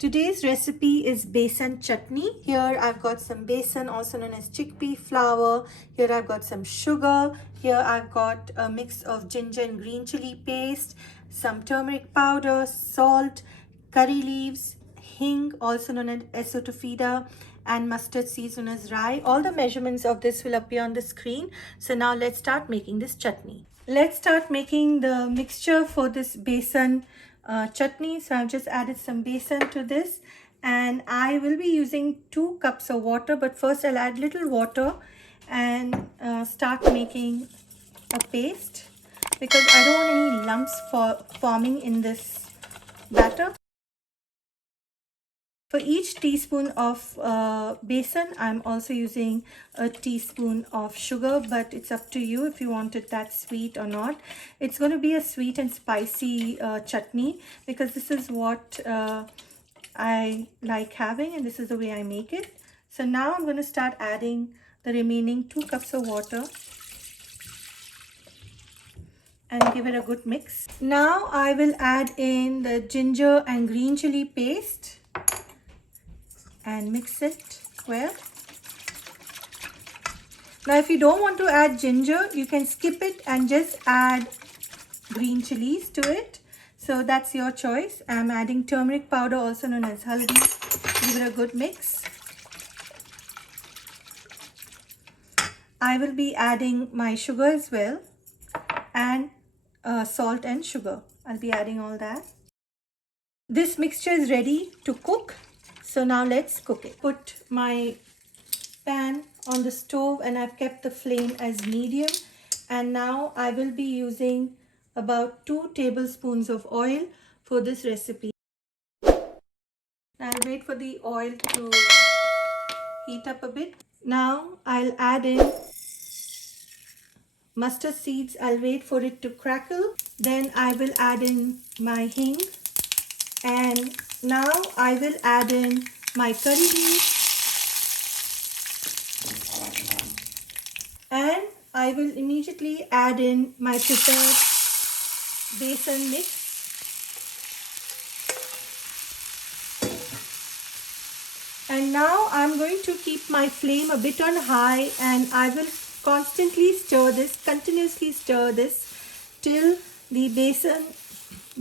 Today's recipe is Besan Chutney. Here I've got some besan, also known as chickpea flour. Here I've got some sugar. Here I've got a mix of ginger and green chili paste, some turmeric powder, salt, curry leaves, hing, also known as Asafoetida, and mustard seeds known as rye. All the measurements of this will appear on the screen. So now let's start making this chutney. Let's start making the mixture for this besan chutney. So I've just added some besan to this, and I will be using 2 cups of water, but first I'll add little water and start making a paste because I don't want any lumps forming in this batter. For each teaspoon of besan, I'm also using a teaspoon of sugar, but it's up to you if you want it that sweet or not. It's going to be a sweet and spicy chutney because this is what I like having, and this is the way I make it. So now I'm going to start adding the remaining 2 cups of water and give it a good mix. Now I will add in the ginger and green chili paste and mix it well. Now if you don't want to add ginger, you can skip it and just add green chilies to it. So that's your choice. I'm adding turmeric powder, also known as haldi. Give it a good mix. I will be adding my sugar as well, and salt and sugar. I'll be adding all that. This mixture is ready to cook. So now let's cook it. Put my pan on the stove and I've kept the flame as medium. And now I will be using about 2 tablespoons of oil for this recipe. I'll wait for the oil to heat up a bit. Now I'll add in mustard seeds. I'll wait for it to crackle. Then I will add in my hing. And now I will add in my curry leaves, and I will immediately add in my prepared besan mix. And now I'm going to keep my flame a bit on high, and I will constantly stir this, continuously stir this till the besan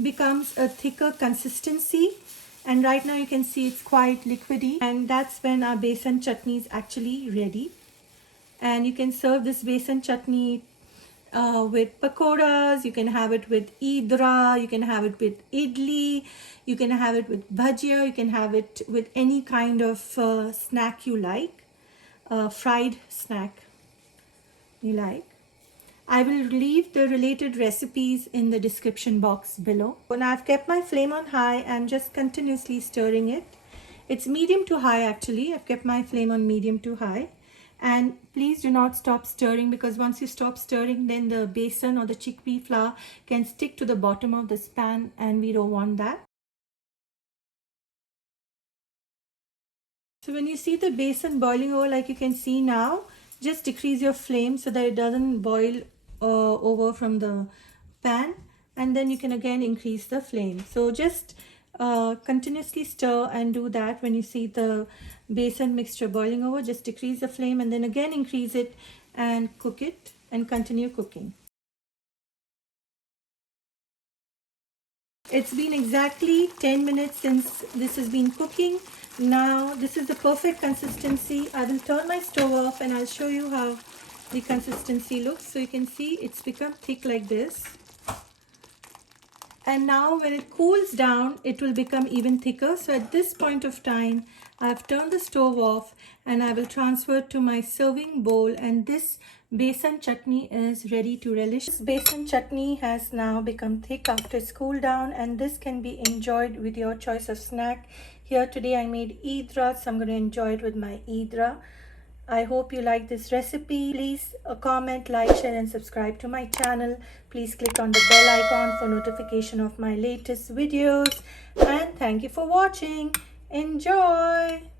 becomes a thicker consistency. And right now you can see it's quite liquidy, and that's when our besan chutney is actually ready. And you can serve this besan chutney with pakoras. You can have it with Idra, you can have it with Idli, you can have it with Bhajiya, you can have it with any kind of snack you like, fried snack you like. I will leave the related recipes in the description box below. When I've kept my flame on high, I'm just continuously stirring it. It's medium to high actually. I've kept my flame on medium to high. And please do not stop stirring, because once you stop stirring, then the besan or the chickpea flour can stick to the bottom of this pan, and we don't want that. So when you see the besan boiling over, like you can see now, just decrease your flame so that it doesn't boil over from the pan, and then you can again increase the flame. So just continuously stir and do that. When you see the besan mixture boiling over, just decrease the flame and then again increase it and cook it and continue cooking. It's been exactly 10 minutes since this has been cooking. Now this is the perfect consistency. I will turn my stove off and I'll show you how the consistency looks. So you can see it's become thick like this. And now when it cools down, it will become even thicker. So at this point of time, I've turned the stove off and I will transfer it to my serving bowl, and this besan chutney is ready to relish. This besan chutney has now become thick after it's cooled down, and this can be enjoyed with your choice of snack. Here today I made Idra, so I'm going to enjoy it with my Idra. I hope you like this recipe. Please comment, like, share and subscribe to my channel. Please click on the bell icon for notification of my latest videos. And thank you for watching. Enjoy!